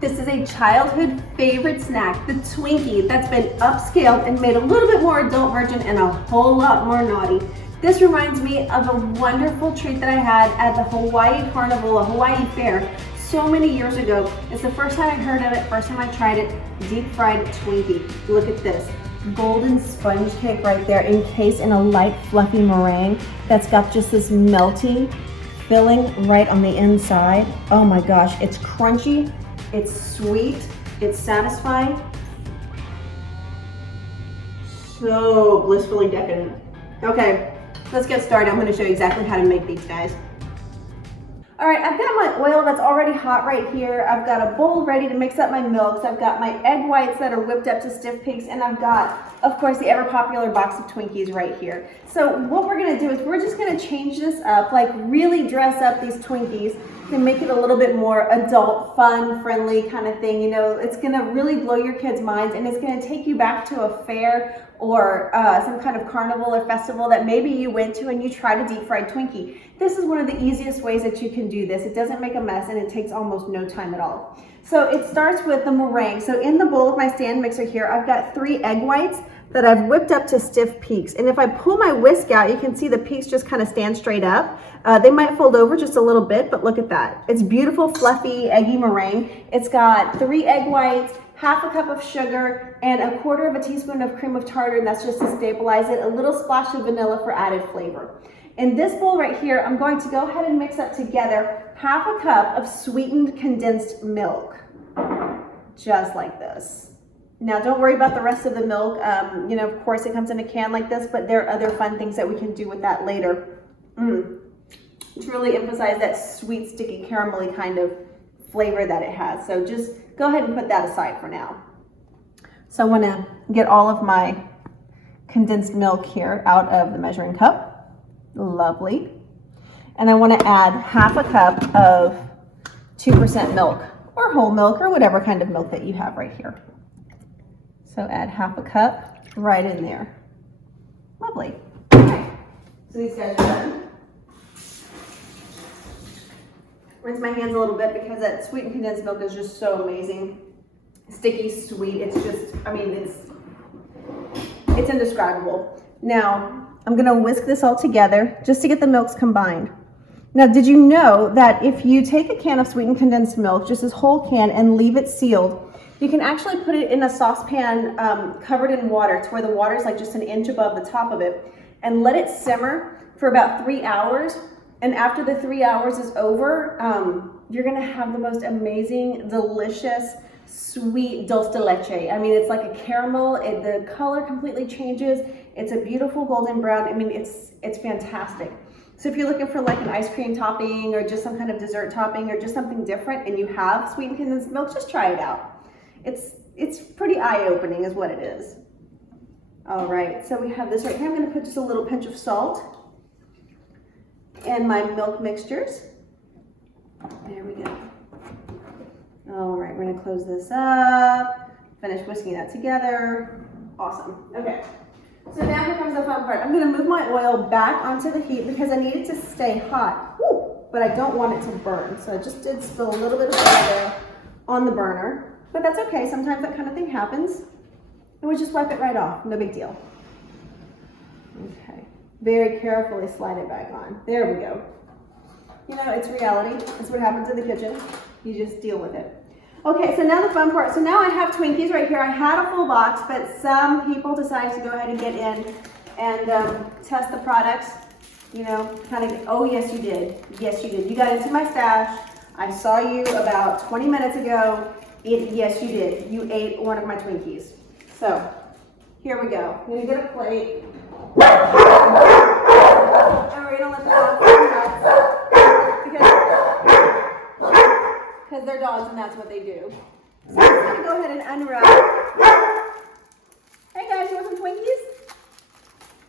This is a childhood favorite snack, the Twinkie, that's been upscaled and made a little bit more adult version and a whole lot more naughty. This reminds me of a wonderful treat that I had at the Hawaii Carnival, a Hawaii fair, so many years ago. It's the first time I heard of it, first time I tried it, deep fried Twinkie. Look at this, golden sponge cake right there, encased in a light fluffy meringue that's got just this melty filling right on the inside. Oh my gosh, it's crunchy, it's sweet, it's satisfying, so blissfully decadent. Okay, let's get started. I'm going to show you exactly how to make these guys. All right, I've got my oil that's already hot right here. I've got a bowl ready to mix up my milks. I've got my egg whites that are whipped up to stiff peaks, and I've got, of course, the ever popular box of Twinkies right here. So what we're gonna do is we're just gonna change this up, like really dress up these Twinkies to make it a little bit more adult, fun, friendly kind of thing. You know, it's gonna really blow your kids' minds, and it's gonna take you back to a fair or some kind of carnival or festival that maybe you went to and you tried a deep fried Twinkie. This is one of the easiest ways that you can do this. It doesn't make a mess and it takes almost no time at all. So it starts with the meringue. So in the bowl of my stand mixer here, I've got 3 egg whites that I've whipped up to stiff peaks. And if I pull my whisk out, you can see the peaks just kind of stand straight up. They might fold over just a little bit, but look at that. It's beautiful, fluffy, eggy meringue. It's got 3 egg whites, half a cup of sugar, and 1/4 teaspoon of cream of tartar, and that's just to stabilize it, a little splash of vanilla for added flavor. In this bowl right here, I'm going to go ahead and mix up together half a cup of sweetened condensed milk, just like this. Now, don't worry about the rest of the milk. You know, of course, it comes in a can like this, but there are other fun things that we can do with that later. To really emphasize that sweet, sticky, caramelly kind of flavor that it has. So just go ahead and put that aside for now. So I want to get all of my condensed milk here out of the measuring cup. Lovely. And I want to add half a cup of 2% milk or whole milk or whatever kind of milk that you have right here. So add half a cup right in there. Lovely. Okay. So these guys are done. Rinse my hands a little bit because that sweetened condensed milk is just so amazing. Sticky, sweet, it's just, I mean, it's indescribable. Now, I'm gonna whisk this all together just to get the milks combined. Now, did you know that if you take a can of sweetened condensed milk, just this whole can, and leave it sealed, you can actually put it in a saucepan covered in water to where the water is like just an inch above the top of it, and let it simmer for about 3 hours. And after the 3 hours is over, you're gonna have the most amazing, delicious, sweet dulce de leche. I mean, it's like a caramel. The color completely changes. It's a beautiful golden brown. I mean, it's fantastic. So if you're looking for like an ice cream topping or just some kind of dessert topping or just something different and you have sweetened condensed milk, just try it out. It's pretty eye-opening is what it is. All right, so we have this right here. I'm gonna put just a little pinch of salt and my milk mixtures. There we go. All right, we're gonna close this up, finish whisking that together. Awesome, okay. So now here comes the fun part. I'm gonna move my oil back onto the heat because I need it to stay hot. Woo, but I don't want it to burn. So I just did spill a little bit of oil there on the burner, but that's okay. Sometimes that kind of thing happens. And we just wipe it right off, no big deal. Okay. Very carefully slide it back on. There we go. You know, it's reality. It's what happens in the kitchen. You just deal with it. Okay, so now the fun part. So now I have Twinkies right here. I had a full box, but some people decided to go ahead and get in and test the products. You know, kind of, oh yes you did. Yes you did. You got into my stash. I saw you about 20 minutes ago. Yes you did. You ate one of my Twinkies. So, here we go. I'm gonna get a plate. And we're gonna let the dogs go nuts because they're dogs and that's what they do. So I'm just gonna go ahead and unwrap. Hey guys, you want some Twinkies?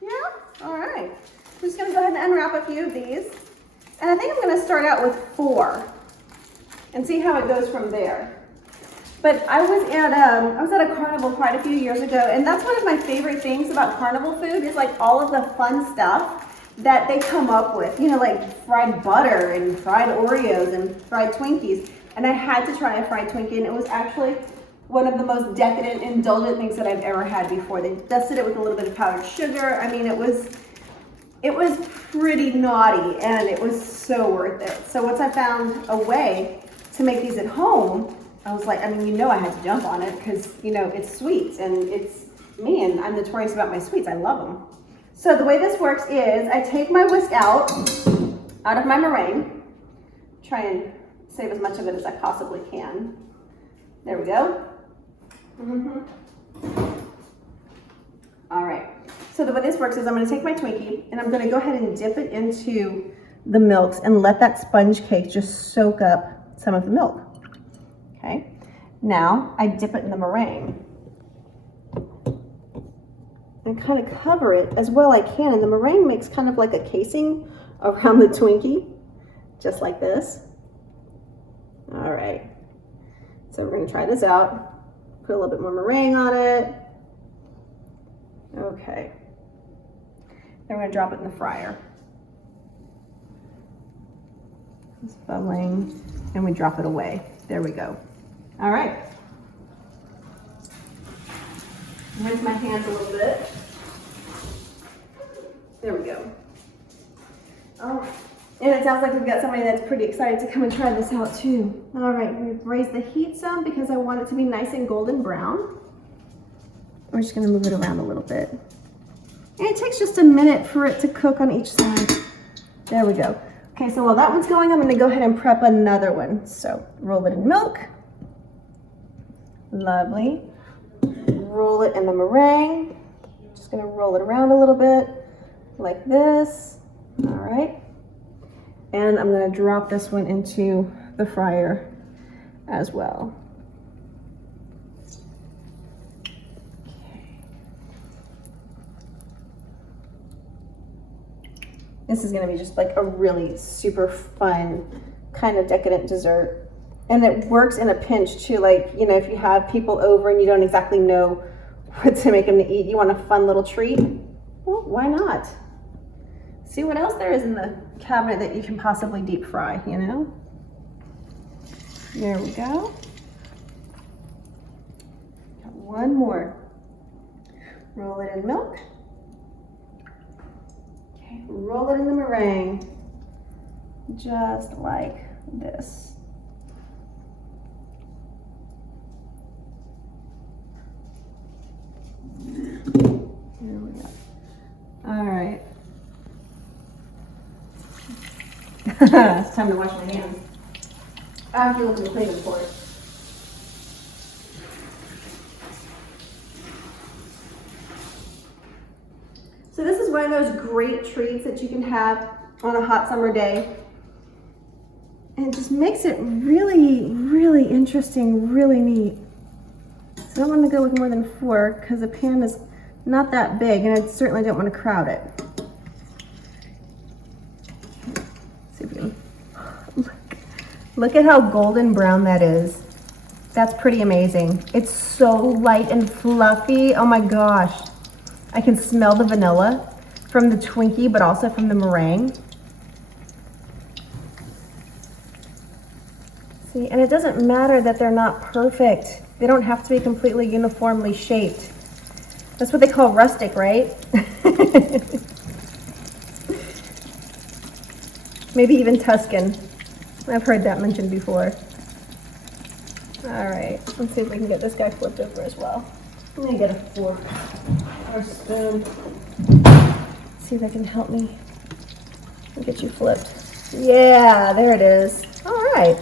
Yeah? All right. I'm just gonna go ahead and unwrap a few of these. And I think I'm gonna start out with 4 and see how it goes from there. But I was at a carnival quite a few years ago, and that's one of my favorite things about carnival food is like all of the fun stuff that they come up with. You know, like fried butter and fried Oreos and fried Twinkies. and I had to try a fried Twinkie, and it was actually one of the most decadent, indulgent things that I've ever had before. They dusted it with a little bit of powdered sugar. I mean, it was pretty naughty, and it was so worth it. So once I found a way to make these at home, I was like, I mean, you know, I had to jump on it because, you know, it's sweets, and it's me, and I'm notorious about my sweets. I love them. So the way this works is I take my whisk out of my meringue, try and save as much of it as I possibly can. There we go. All right. So the way this works is I'm going to take my Twinkie and I'm going to go ahead and dip it into the milks and let that sponge cake just soak up some of the milk. Okay. Now I dip it in the meringue and kind of cover it as well I can. And the meringue makes kind of like a casing around the Twinkie, just like this. All right. So we're going to try this out. Put a little bit more meringue on it. Okay. Then we're going to drop it in the fryer. It's bubbling, and we drop it away. There we go. All right. Rinse my hands a little bit. There we go. All right. And it sounds like we've got somebody that's pretty excited to come and try this out too. All right, we've raised the heat some because I want it to be nice and golden brown. We're just gonna move it around a little bit. And it takes just a minute for it to cook on each side. There we go. Okay, so while that one's going, I'm gonna go ahead and prep another one. So roll it in milk. Lovely. Roll it in the meringue. Just gonna roll it around a little bit like this. All right. And I'm going to drop this one into the fryer as well. Okay. This is going to be just like a really super fun kind of decadent dessert. And it works in a pinch too. Like, you know, if you have people over and you don't exactly know what to make them to eat, you want a fun little treat, well, why not? See what else there is in the cabinet that you can possibly deep fry, you know? There we go. Got one more. Roll it in milk. Okay, roll it in the meringue, just like this. There we go. All right. It's time to wash my hands. I have to look in the cleaning for it. So this is one of those great treats that you can have on a hot summer day. And it just makes it really, really interesting, really neat. So I don't want to go with more than 4 because the pan is not that big and I certainly don't want to crowd it. Look at how golden brown that is. That's pretty amazing. It's so light and fluffy. Oh my gosh. I can smell the vanilla from the Twinkie, but also from the meringue. See, and it doesn't matter that they're not perfect. They don't have to be completely uniformly shaped. That's what they call rustic, right? Maybe even Tuscan. I've heard that mentioned before. All right, let's see if we can get this guy flipped over as well. Let me get a fork or a spoon. See if that can help me get you flipped. Yeah, there it is. All right.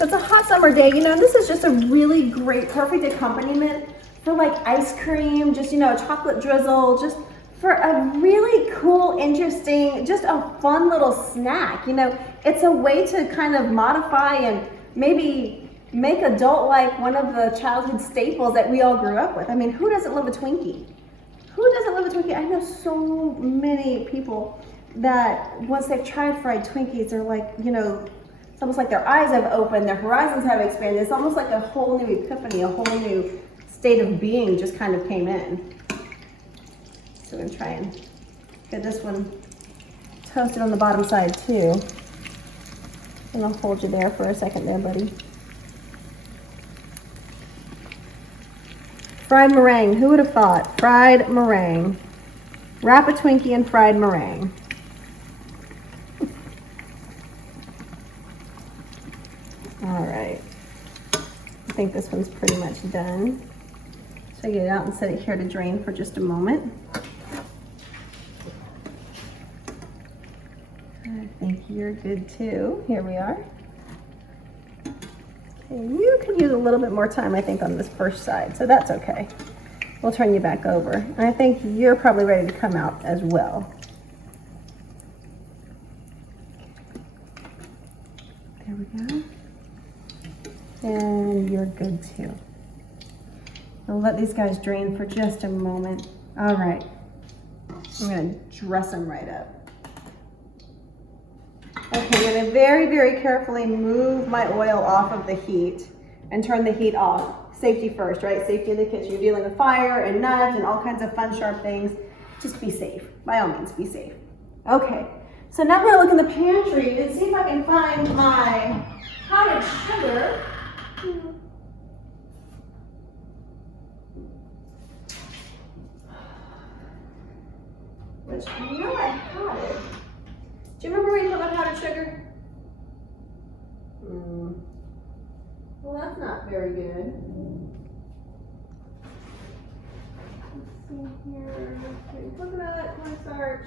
It's a hot summer day, you know, and this is just a really great, perfect accompaniment for like ice cream, just, you know, a chocolate drizzle, just for a really cool, interesting, just a fun little snack. You know, it's a way to kind of modify and maybe make adult-like one of the childhood staples that we all grew up with. I mean, who doesn't love a Twinkie? Who doesn't love a Twinkie? I know so many people that once they've tried fried Twinkies, they're like, you know, It's almost like their eyes have opened, their horizons have expanded. It's almost like a whole new epiphany, a whole new state of being just kind of came in. So I'm gonna try and get this one toasted on the bottom side too. And I'll hold you there for a second there, buddy. Fried meringue, who would have thought? Fried meringue. Wrap a Twinkie in fried meringue. All right, I think this one's pretty much done. So I get it out and set it here to drain for just a moment. I think you're good too. Here we are. Okay, you could use a little bit more time, I think, on this first side, so that's okay. We'll turn you back over. And I think you're probably ready to come out as well. There we go. And you're good too. I'll let these guys drain for just a moment. All right, I'm gonna dress them right up. Okay, I'm gonna very, very carefully move my oil off of the heat and turn the heat off. Safety first, right? Safety in the kitchen. You're dealing with fire and knives and all kinds of fun, sharp things. Just be safe. By all means, be safe. Okay, so now I'm gonna look in the pantry and see if I can find my powdered sugar. Which I know I had it. Do you remember where you put my powdered sugar? Well, that's not very good. Let's see here. Okay, coconut, cornstarch.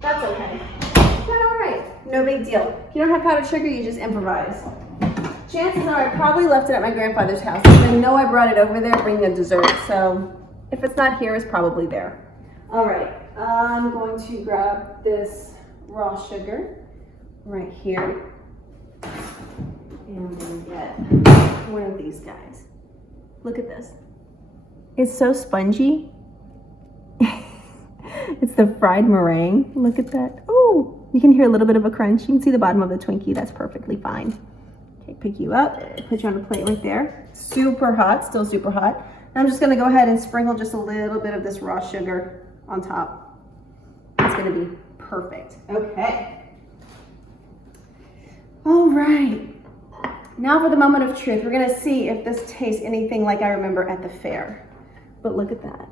That's okay. That's all right. No big deal. If you don't have powdered sugar, you just improvise. Chances are I probably left it at my grandfather's house. I know I brought it over there bringing a dessert, so if it's not here, it's probably there. All right, I'm going to grab this raw sugar right here. And I'm gonna get one of these guys. Look at this. It's so spongy. It's the fried meringue. Look at that. Oh, you can hear a little bit of a crunch. You can see the bottom of the Twinkie. That's perfectly fine. Okay, pick you up, put you on a plate right there. Super hot, still super hot. And I'm just gonna go ahead and sprinkle just a little bit of this raw sugar on top. It's gonna be perfect. Okay. All right. Now for the moment of truth. We're gonna see if this tastes anything like I remember at the fair. But look at that.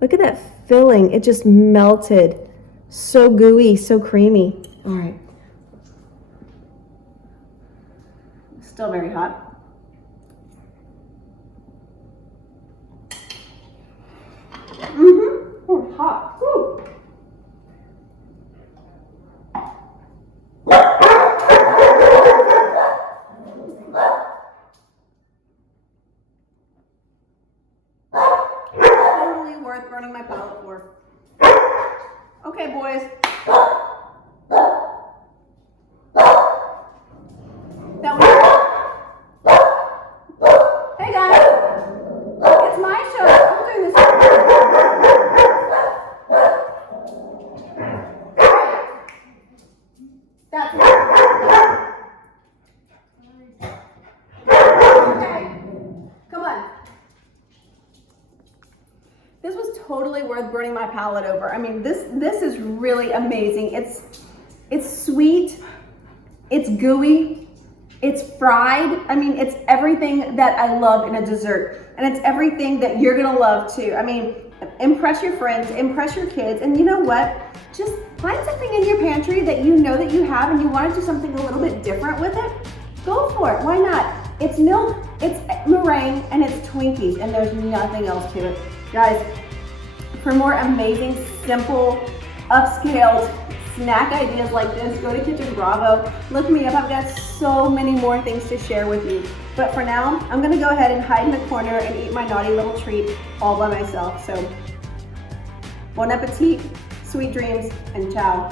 Look at that filling. It just melted. So gooey, so creamy. All right. Still very hot. Oh, hot. Woo. Totally worth burning my palate for. Okay, boys. That was. Hey guys, it's my show. I'm doing this. That's it. Okay, come on. This was totally worth burning my palate over. I mean, this is really amazing. It's sweet, it's gooey, it's fried. I mean, it's everything that I love in a dessert. And it's everything that you're gonna love too. I mean, impress your friends, impress your kids. And you know what? Just find something in your pantry that you know that you have and you wanna do something a little bit different with it. Go for it, why not? It's milk, it's meringue, and it's Twinkies, and there's nothing else to it. Guys, for more amazing, simple, upscaled snack ideas like this, go to Kitchen Bravo. Look me up. I've got so many more things to share with you. But for now, I'm gonna go ahead and hide in the corner and eat my naughty little treat all by myself. So, bon appetit, sweet dreams, and ciao.